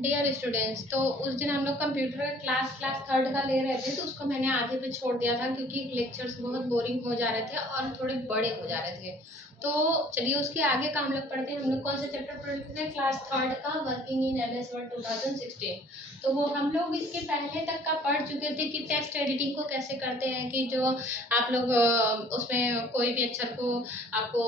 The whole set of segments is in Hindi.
डियर स्टूडेंट्स, तो उस दिन हम लोग कंप्यूटर का क्लास थर्ड का ले रहे थे, तो उसको मैंने आधे पे छोड़ दिया था क्योंकि लेक्चर्स बहुत बोरिंग हो जा रहे थे और थोड़े बड़े हो जा रहे थे। तो चलिए उसके आगे का हम लोग पढ़ते हैं। हम लोग कौन सा चैप्टर पढ़ रहे थे? क्लास थर्ड का वर्किंग इन MS वर्ड 2016। तो वो हम लोग इसके पहले तक का पढ़ चुके थे कि टेक्स्ट एडिटिंग को कैसे करते हैं, कि जो आप लोग उसमें कोई भी अक्षर को आपको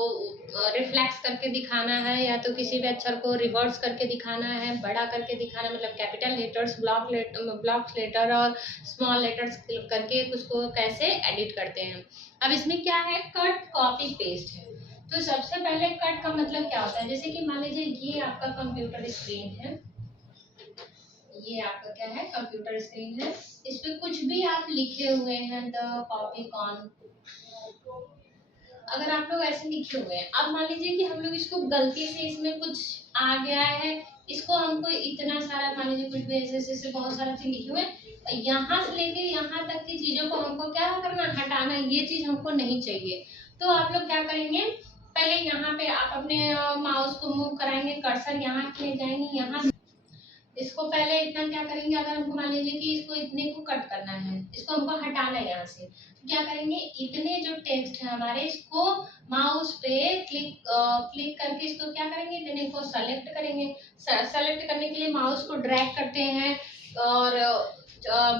रिफ्लेक्स करके दिखाना है या तो किसी भी अक्षर को रिवर्स करके दिखाना है, बड़ा करके दिखाना, मतलब कैपिटल लेटर्स, ब्लॉक लेटर और स्मॉल लेटर्स करके उसको कैसे एडिट करते हैं। अब इसमें क्या है? कट कॉपी पेस्ट है। तो सबसे पहले कट का मतलब क्या होता है? जैसे कि मान लीजिए ये आपका कंप्यूटर स्क्रीन है, ये आपका क्या है? कंप्यूटर स्क्रीन है। इस पे कुछ भी आप लिखे हुए हैं, द कॉपी कॉन, अगर आप लोग ऐसे लिखे हुए हैं, अब मान लीजिए कि हम लोग इसको गलती से इसमें कुछ आ गया है, इसको हमको इतना सारा, मान लीजिए कुछ भी ऐसे बहुत सारा चीज लिखे हुए हैं, यहाँ से लेके यहाँ तक की चीजों को हमको क्या करना? हटाना। ये चीज हमको नहीं चाहिए। तो आप लोग क्या करेंगे? पहले यहाँ पे आप अपने माउस को मूव कराएंगे, कर्सर यहाँ ले जाएंगे, यहाँ इसको पहले इतना क्या करेंगे? अगर हमको मान लीजिए कि इसको इतने को कट करना है, इसको हमको हटाना है यहाँ से, तो क्या करेंगे? इतने जो टेक्स्ट है हमारे, इसको माउस पे क्लिक करके इसको क्या करेंगे? इतने को सेलेक्ट करेंगे। सेलेक्ट करने के लिए माउस को ड्रैग करते हैं और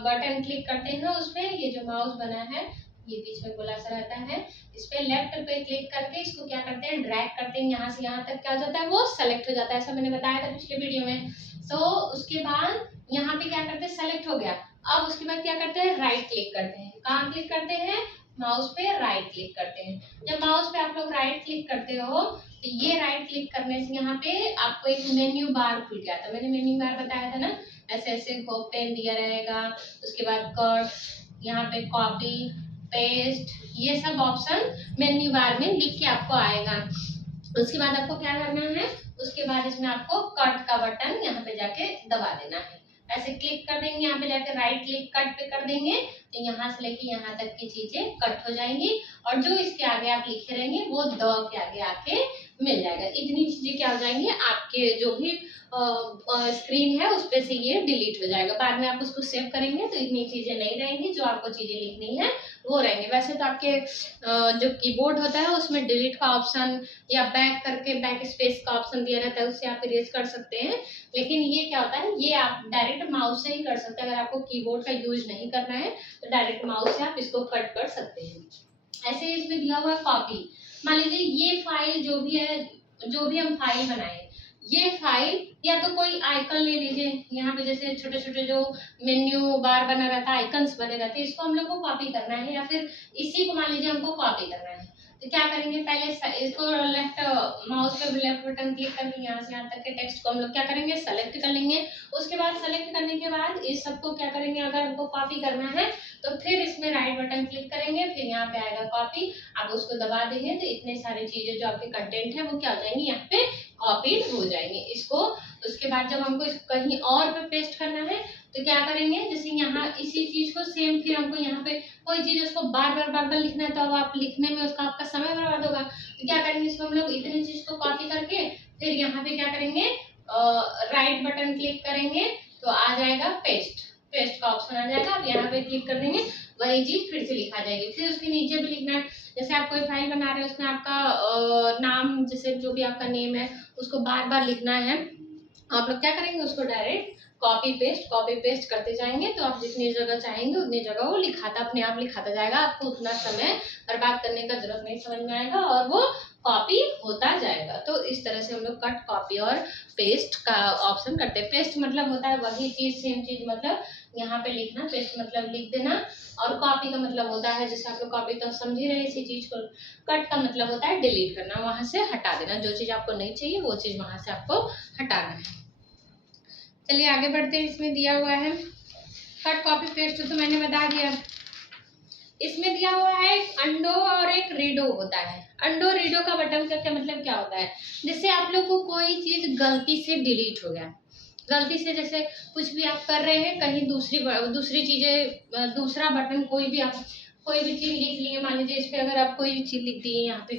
बटन क्लिक करते हैं उस पे। ये जो माउस बना है ये बीच में गोला सा रहता है, इस पे लेफ्ट पे क्लिक करके इसको क्या करते हैं? ड्रैग करते हैं, यहाँ से यहाँ तक क्या हो जाता है? वो सेलेक्ट हो जाता है। ऐसा मैंने बताया था पिछले वीडियो में। तो उसके बाद यहाँ पे क्या करते हैं? सेलेक्ट हो गया। अब उसके बाद क्या करते हैं? राइट क्लिक करते हैं। कहाँ क्लिक करते हैं? माउस पे राइट क्लिक करते हैं। जब माउस पे आप लोग राइट क्लिक करते हो तो ये राइट क्लिक करने से यहाँ पे आपको एक मेन्यू बार खुल गया था। मैंने मेन्यू बार बताया था ना, ऐसे ऐसे पेन दिया रहेगा, उसके बाद कट, यहाँ पे कॉपी पेस्ट, ये सब ऑप्शन मेन्यू बार में लिख के आपको आएगा। उसके बाद आपको क्या करना है? उसके बाद इसमें आपको कट का बटन यहाँ पे जाके दबा देना है। ऐसे क्लिक कर देंगे, यहाँ पे जाके राइट क्लिक कट पे कर देंगे, तो यहाँ से लेके यहाँ तक की चीजें कट हो जाएंगी और जो इसके आगे आप लिखे रहेंगे वो द के आगे आके मिल जाएगा। इतनी चीजें क्या हो जाएंगी? आपके जो भी स्क्रीन है उस पे से ये डिलीट हो जाएगा। बाद में आप उसको सेव करेंगे तो इतनी चीजें नहीं रहेंगी, जो आपको चीजें लिखनी है वो रहेंगे। वैसे तो आपके जो कीबोर्ड होता है उसमें डिलीट का ऑप्शन या बैक करके बैक स्पेस का ऑप्शन दिया रहता है, उससे आप इरेज कर सकते हैं। लेकिन ये क्या होता है? ये आप डायरेक्ट माउस से ही कर सकते हैं। अगर आपको कीबोर्ड का यूज नहीं करना है तो डायरेक्ट माउस से आप इसको कट कर सकते हैं। ऐसे इसमें दिया हुआ है कॉपी। मान लीजिए ये फाइल जो भी है, जो भी हम फाइल बनाए, ये फाइल या तो कोई आइकन ले लीजिए, यहाँ पे जैसे छोटे छोटे जो मेन्यू बार बना रहता है, आइकन्स बने रहते हैं, इसको हम लोग को कॉपी करना है या फिर इसी को मान लीजिए हमको कॉपी करना है। तो क्या करेंगे? पहले इसको लेफ्ट माउस पे लेफ्ट बटन क्लिक करके यहाँ से यहाँ तक के टेक्स्ट को हम लोग क्या करेंगे? सेलेक्ट कर लेंगे। उसके बाद सेलेक्ट करने के बाद इस सबको क्या करेंगे? अगर हमको कॉपी करना है तो फिर इसमें राइट बटन क्लिक करेंगे, फिर यहाँ पे आएगा कॉपी, आप उसको दबा देंगे तो इतने सारी चीजें जो आपके कंटेंट है वो क्या हो जाएंगी? यहाँ पे कॉपी हो जाएंगे। इसको उसके बाद जब हमको इसको कहीं और पे पेस्ट करना है तो क्या करेंगे? जैसे यहाँ इसी चीज को सेम, फिर हमको यहाँ पे कोई चीज उसको बार बार लिखना है तो अब आप लिखने में उसका आपका समय बर्बाद होगा। तो क्या करेंगे? इसको हम लोग इतनी चीज को कॉपी करके फिर यहाँ पे क्या करेंगे? राइट बटन क्लिक करेंगे तो आ जाएगा पेस्ट, पेस्ट का ऑप्शन आ जाएगा। आप यहाँ पे क्लिक कर देंगे, वही चीज फिर से लिखा जाएगी। फिर उसके नीचे भी लिखना है, जैसे आप कोई फाइल बना रहे हैं उसमें आपका नाम, जैसे जो भी आपका नेम है उसको बार बार लिखना है। आप लोग क्या करेंगे? उसको डायरेक्ट कॉपी पेस्ट करते जाएंगे तो आप जितनी जगह चाहेंगे उतनी जगह वो लिखाता, अपने आप लिखाता जाएगा। आपको उतना समय बर्बाद करने का जरूरत नहीं, समझ में आएगा और वो कॉपी होता जाएगा। तो इस तरह से हम लोग कट, कॉपी और पेस्ट का ऑप्शन करते हैं। पेस्ट मतलब होता है वही चीज, सेम चीज, मतलब यहाँ पे लिखना, पेस्ट मतलब लिख देना। और कॉपी का मतलब होता है, जैसे आप लोग कॉपी तो समझ ही रहे इसी चीज को। कट का मतलब होता है डिलीट करना, वहां से हटा देना, जो चीज आपको नहीं चाहिए वो चीज वहां से आपको हटाना है। चलिए आगे बढ़ते हैं। इसमें दिया हुआ है कट कॉपी पेस्ट, तो मैंने बता दिया। इसमें दिया हुआ है एक अंडो और एक रीडो होता है। अंडो रीडो का बटन का क्या मतलब क्या होता है? जैसे आप लोग को कोई चीज गलती से डिलीट हो गया, गलती से जैसे कुछ भी आप कर रहे हैं, कहीं दूसरी चीजें, दूसरा बटन, कोई भी आप कोई भी चीज लिख लिए, मान लीजिए इस पे अगर आप कोई चीज लिख दी है यहाँ पे,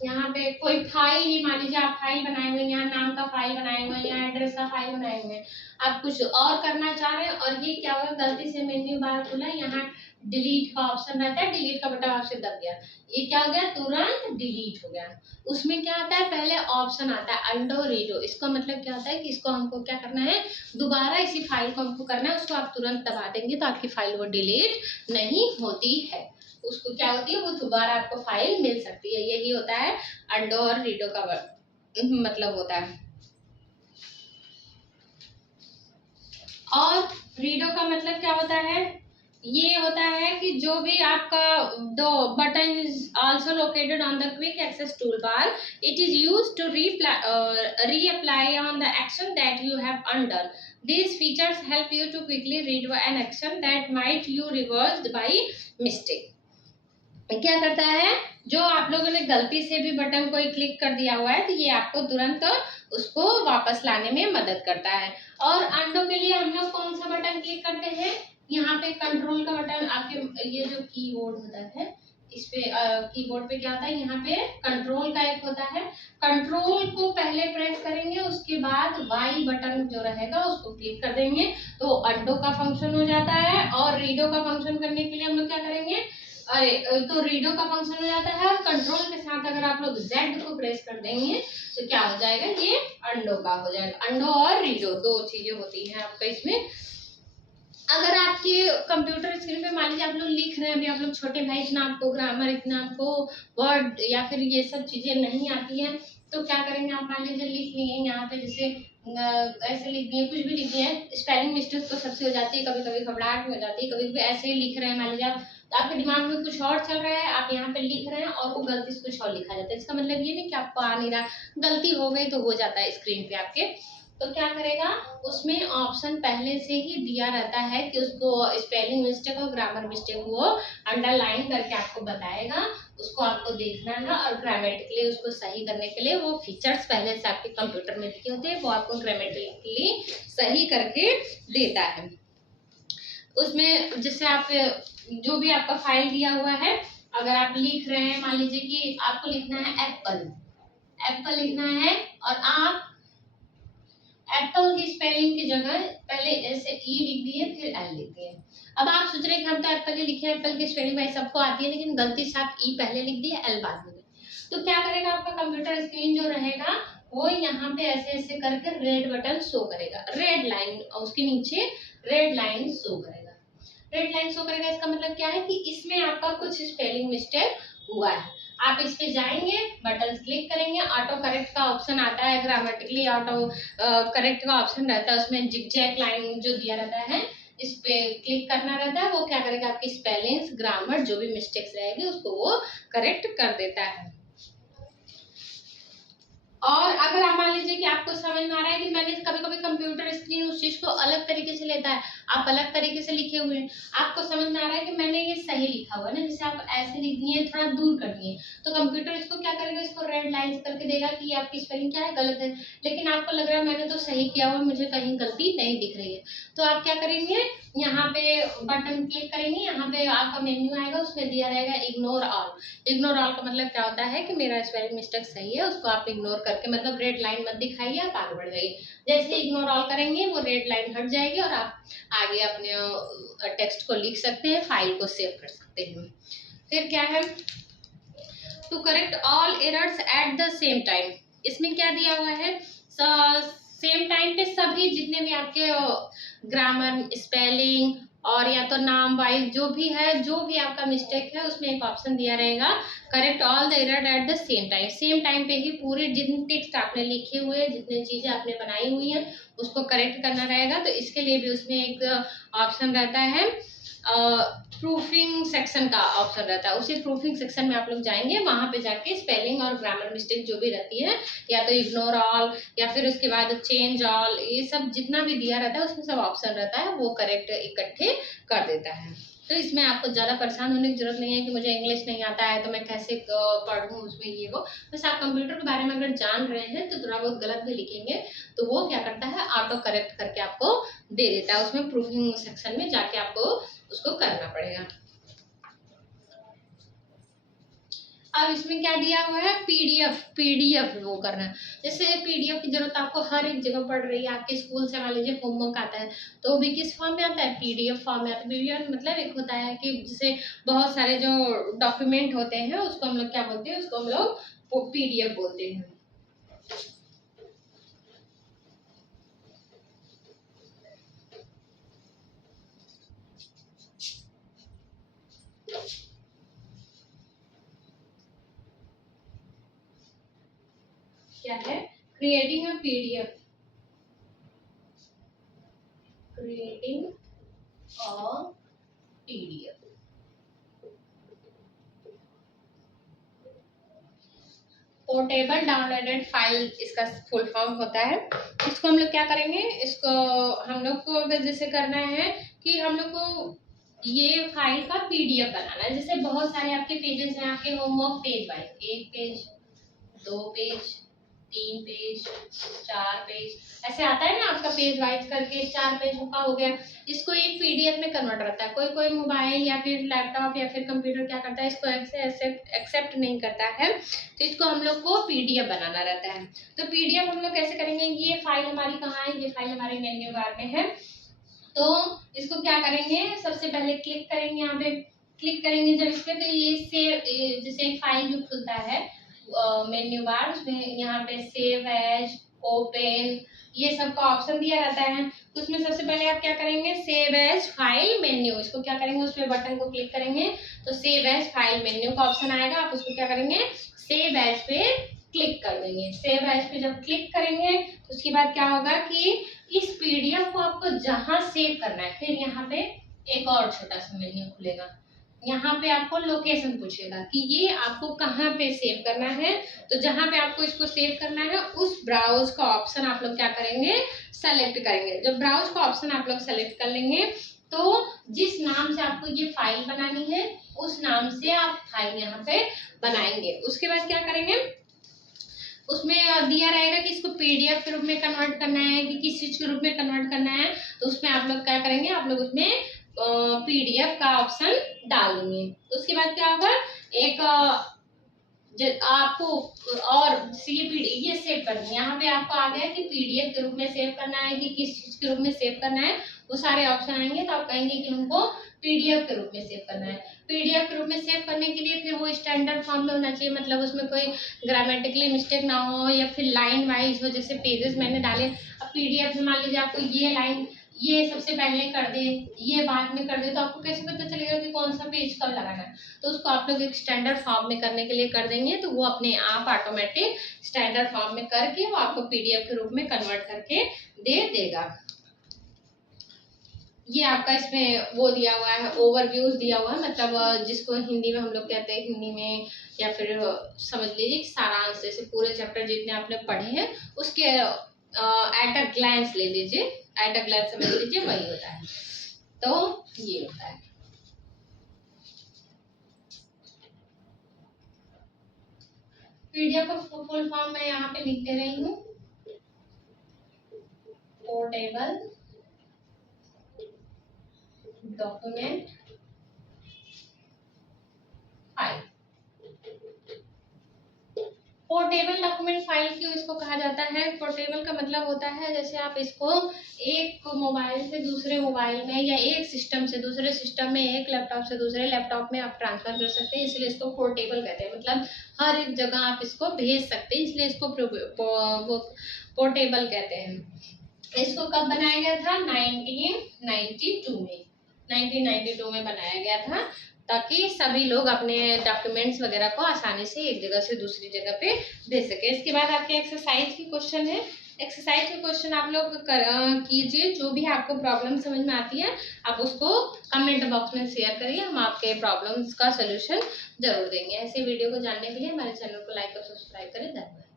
यहाँ पे कोई फाइल ही मान लीजिए आप फाइल बनाए हुए हैं, यहाँ नाम का फाइल बनाए हुए हैं, यहाँ एड्रेस का फाइल बनाए हुए हैं, आप कुछ और करना चाह रहे हैं और ये क्या होगा गलती से मेन्यू बार खुला, यहाँ डिलीट का ऑप्शन रहता है, डिलीट का बटन आपसे दब गया, ये क्या हो गया तुरंत डिलीट हो गया। उसमें क्या आता है पहले ऑप्शन आता है अंडो रीडो, इसका मतलब क्या होता है कि इसको हमको क्या करना है दोबारा इसी फाइल को हमको करना है, उसको आप तुरंत दबा देंगे तो आपकी फाइल वो डिलीट नहीं होती है, उसको क्या होती है वो दोबारा आपको फाइल मिल सकती है। यही होता है अंडो और रीडो का मतलब होता है। और रीडो का मतलब क्या होता है, ये होता है कि जो भी आपका दो button is also located on the quick access tool bar, it is used to reapply on the action that you have undone. These features help you to quickly redo an action that might you reversed by mistake. क्या करता है जो आप लोगों ने गलती से भी बटन कोई क्लिक कर दिया हुआ है तो ये आपको तुरंत उसको वापस लाने में मदद करता है। और अंडो के लिए हम लोग कौन सा बटन क्लिक करते हैं, यहाँ पे कंट्रोल का बटन, आपके ये जो कीबोर्ड होता है इस पे कीबोर्ड पे क्या होता है यहाँ पे कंट्रोल का एक होता है, कंट्रोल को पहले प्रेस करेंगे उसके बाद वाई बटन जो रहेगा उसको क्लिक कर देंगे तो अंडो का फंक्शन हो जाता है। और रीडो का फंक्शन करने के लिए हम लोग क्या करेंगे, अरे तो रीडो का फंक्शन हो जाता है और कंट्रोल के साथ अगर आप लोग Z को प्रेस कर देंगे तो क्या हो जाएगा ये अंडो का हो जाएगा। अंडो और रीडो दो चीजें होती हैं आपका इसमें। अगर आपके कंप्यूटर स्क्रीन पे मान लीजिए आप लोग लिख रहे हैं, अभी आप लोग छोटे भाई इतना आपको ग्रामर इतना आपको वर्ड या फिर ये सब चीजें नहीं आती हैं तो क्या करेंगे आप मान लीजिए लिख लिए यहाँ पे जैसे ऐसे लिख दिए कुछ भी लिख दिए, स्पेलिंग मिस्टेक तो सबसे हो जाती है, कभी कभी घबराहट हो जाती है, कभी कभी ऐसे ही लिख रहे हैं मान लीजिए आप तो आपके दिमाग में कुछ और चल रहा है, आप यहाँ पे लिख रहे हैं और वो गलती से कुछ और लिखा जाता है, इसका मतलब ये नहीं कि आपको आ नहीं रहा, गलती हो गई तो हो जाता है स्क्रीन पे आपके। तो क्या करेगा उसमें ऑप्शन पहले से ही दिया रहता है कि उसको स्पेलिंग मिस्टेक और ग्रामर मिस्टेक वो अंडरलाइन करके आपको बताएगा, उसको आपको देखना है और ग्रामेटिकली उसको सही करने के लिए वो फीचर्स पहले से आपके कंप्यूटर में लिखे होते हैं, वो आपको ग्रामेटिकली सही करके देता है। उसमें जैसे आप जो भी आपका फाइल दिया हुआ है अगर आप लिख रहे हैं मान लीजिए कि आपको लिखना है एप्पल, एप्पल लिखना है और आप एप्पल की स्पेलिंग की जगह पहले ऐसे ई लिख दिए फिर एल लिख दिए। अब आप सोच रहे हैं कि हम तो एप्पल ही लिखे, एप्पल की स्पेलिंग भाई सबको आती है लेकिन गलती से आप ई पहले लिख दिए एल बाद में, तो क्या करेगा आपका कंप्यूटर स्क्रीन जो रहेगा वो यहाँ पे ऐसे ऐसे करके रेड बटन शो करेगा, रेड लाइन उसके नीचे रेड लाइन शो करेगा, रेड लाइन शो करेगा। इसका मतलब क्या है कि इसमें आपका कुछ स्पेलिंग मिस्टेक हुआ है। आप इस पे जाएंगे बटन क्लिक करेंगे, ऑटो करेक्ट का ऑप्शन आता है, ग्रामेटिकली ऑटो करेक्ट का ऑप्शन रहता है, उसमें जिगजैग लाइन जो दिया रहता है इस पे क्लिक करना रहता है, वो क्या करेगा आपकी स्पेलिंग्स ग्रामर जो भी मिस्टेक्स रहेगी उसको वो करेक्ट कर देता है। और अगर आप मान लीजिए कि आपको समझ में आ रहा है कि मैंने कभी कभी कंप्यूटर स्क्रीन उस चीज को अलग तरीके से लेता है, आप अलग तरीके से लिखे हुए हैं, आपको समझ में आ रहा है कि मैंने ये सही लिखा हुआ है ना, जैसे आप ऐसे लिख दिए थोड़ा दूर कर दिए तो कंप्यूटर इसको क्या करेगा इसको रेड लाइंस करके देगा कि आपकी स्पेलिंग क्या है गलत है, लेकिन आपको लग रहा है मैंने तो सही किया हुआ, मुझे कहीं गलती नहीं दिख रही है, तो आप क्या करेंगे यहाँ पे बटन क्लिक करेंगे, यहाँ पे आपका मेन्यू आएगा उसमें दिया रहेगा इग्नोर ऑल। इग्नोर ऑल का मतलब क्या होता है कि मेरा स्पेलिंग मिस्टेक सही है उसको आप इग्नोर करके मतलब रेड लाइन मत दिखाइए, आप आगे बढ़ जाइए। जैसे इग्नोर ऑल करेंगे वो रेड लाइन हट जाएगी और आप आगे अपने टेक्स्ट को लिख सकते हैं, फाइल को सेव कर सकते हैं। फिर क्या है to correct all errors at the same time, इसमें क्या दिया हुआ है सेम टाइम पे सभी जितने भी आपके ग्रामर स्पेलिंग और या तो नाम वाइज जो भी है जो भी आपका मिस्टेक है उसमें एक ऑप्शन दिया रहेगा correct all the error eight the same time, same time पे ही पूरे जितने टेक्स्ट आपने लिखे हुए हैं जितने चीजें आपने बनाई हुई हैं उसको करेक्ट करना रहेगा, तो इसके लिए भी उसमें एक ऑप्शन रहता है प्रूफिंग सेक्शन का ऑप्शन रहता है, उसी प्रूफिंग सेक्शन में आप लोग जाएंगे, वहां पे जाके स्पेलिंग और ग्रामर मिस्टेक जो भी रहती है या तो इग्नोर ऑल या फिर उसके बाद चेंज ऑल ये सब जितना भी दिया रहता है उसमें सब ऑप्शन रहता है वो करेक्ट इकट्ठे कर देता है। तो इसमें आपको ज़्यादा परेशान होने की जरूरत नहीं है कि मुझे इंग्लिश नहीं आता है तो मैं कैसे पढ़ूँ उसमें ये वो, बस आप कंप्यूटर के बारे में अगर जान रहे हैं तो थोड़ा बहुत गलत भी लिखेंगे तो वो क्या करता है ऑटो करेक्ट करके आपको दे देता है, उसमें प्रूफिंग सेक्शन में जाके आपको उसको करना पड़ेगा। अब इसमें क्या दिया हुआ है, पीडीएफ वो करना है। जैसे पीडीएफ की जरूरत आपको हर एक जगह पड़ रही है, आपके स्कूल से मान लीजिए होमवर्क आता है तो वो भी किस फॉर्म में आता है, पीडीएफ फॉर्म में आता है। पीडीएफ मतलब एक होता है कि जैसे बहुत सारे जो डॉक्यूमेंट होते हैं उसको हम लोग क्या बोलते हैं, उसको हम लोग पीडीएफ बोलते हैं। क्या है, creating a PDF, creating a PDF. Portable downloaded file इसका फुल फॉर्म होता है। इसको हम लोग क्या करेंगे, इसको हम लोग को अगर जैसे करना है कि हम लोग को ये फाइल का पीडीएफ बनाना है। जैसे बहुत सारे आपके पेजेस हैं, आपके homework page wise, 1 page, 2 page, 3 page, 4 page, ऐसे आता है ना आपका पेज वाइज करके 4 पेज का हो गया। इसको एक पीडीएफ में कन्वर्ट रहता है। कोई कोई मोबाइल या फिर लैपटॉप या फिर कंप्यूटर क्या करता है, इसको ऐसे एक्सेप्ट नहीं करता है, तो इसको हम लोग को पीडीएफ बनाना रहता है। तो पीडीएफ हम लोग कैसे करेंगे, ये फाइल हमारी कहाँ है, ये फाइल हमारे मेन्यू बार में है। तो इसको क्या करेंगे, सबसे पहले क्लिक करेंगे, यहाँ पे क्लिक करेंगे जब इस पे, तो ये सेव, जैसे एक फाइल जो खुलता है मेन्यू बार, उसमें यहाँ पे सेव एज, ओपन, ये सब का ऑप्शन दिया रहता है। तो उसमें सबसे पहले आप क्या करेंगे, सेव एज फाइल मेन्यू, इसको क्या करेंगे, उस पर बटन को क्लिक करेंगे तो सेव एज फाइल मेन्यू का ऑप्शन आएगा। आप उसको क्या करेंगे, सेव एज पे क्लिक कर देंगे। सेव एज पे जब क्लिक करेंगे तो उसके बाद क्या होगा कि इस पीडीएफ को आपको जहां सेव करना है, फिर यहाँ पे एक और छोटा सा मेन्यू खुलेगा, यहाँ पे आपको लोकेशन पूछेगा कि ये आपको कहाँ पे सेव करना है। तो जहां पे आपको इसको सेव करना है उस ब्राउज का ऑप्शन आप लोग क्या करेंगे, सेलेक्ट करेंगे। जब ब्राउज का ऑप्शन आप लोग सेलेक्ट कर लेंगे तो जिस नाम से आपको ये फाइल बनानी है उस नाम से आप फाइल यहाँ पे बनाएंगे। उसके बाद क्या करेंगे, उसमें दिया रहेगा कि इसको पीडीएफ के रूप में कन्वर्ट करना है कि किस चीज के रूप में कन्वर्ट करना है। तो उसमें आप लोग क्या करेंगे, आप लोग उसमें पीडीएफ का ऑप्शन डाल देंगे। उसके बाद क्या होगा, एक आपको और ये सेव कर देंगे। यहाँ पे आपको आ गया कि पीडीएफ के रूप में सेव करना है कि किस चीज के रूप में सेव करना है, वो सारे ऑप्शन आएंगे। तो आप कहेंगे कि हमको पीडीएफ के रूप में सेव करना है। पीडीएफ के रूप में सेव करने के लिए फिर वो स्टैंडर्ड फॉर्म में होना चाहिए, मतलब उसमें कोई ग्रामेटिकली मिस्टेक ना हो या फिर लाइन वाइज हो। जैसे पेजेस मैंने डाले, अब पीडीएफ में मान लीजिए आपको ये लाइन ये सबसे पहले कर दे, ये बाद में कर दे, तो आपको कैसे पता चलेगा कि कौन सा पेज कब लगाना है। तो उसको आप लोग एक स्टैंडर्ड फॉर्म में करने के लिए कर देंगे तो वो अपने आप ऑटोमेटिक स्टैंडर्ड फॉर्म में करके वो आपको पीडीएफ के रूप में कन्वर्ट करके दे देगा। ये आपका इसमें वो दिया हुआ है, ओवरव्यूज दिया हुआ है, मतलब जिसको हिंदी में हम लोग कहते हैं, हिंदी में या फिर समझ लीजिए सारांश, जैसे पूरे चैप्टर जितने आपने पढ़े हैं उसके एट अ ग्लैंस ले लीजिए, एट अ ग्लैंस समझ लीजिए, वही होता है। तो ये होता है। पीडीएफ का फुल फॉर्म मैं यहाँ पे लिख दे रही हूँ, portable document file. Portable document file क्यों इसको कहा जाता है, पोर्टेबल का मतलब होता है जैसे आप इसको एक मोबाइल से दूसरे मोबाइल में या एक सिस्टम से दूसरे सिस्टम में, एक लैपटॉप से दूसरे लैपटॉप में आप ट्रांसफर कर सकते हैं, इसलिए इसको पोर्टेबल कहते हैं। मतलब हर एक जगह आप इसको भेज सकते हैं, इसलिए इसको पोर्टेबल कहते हैं। इसको कब बनाया गया था, 1992 में, 1992 में बनाया गया था, ताकि सभी लोग अपने डॉक्यूमेंट्स वगैरह को आसानी से एक जगह से दूसरी जगह पे भेज सके। इसके बाद आपके एक्सरसाइज की क्वेश्चन है, एक्सरसाइज के क्वेश्चन आप लोग कीजिए। जो भी आपको प्रॉब्लम समझ में आती है आप उसको कमेंट बॉक्स में शेयर करिए, हम आपके प्रॉब्लम्स का सोल्यूशन जरूर देंगे। ऐसे वीडियो को जानने के लिए हमारे चैनल को लाइक और सब्सक्राइब करें। धन्यवाद।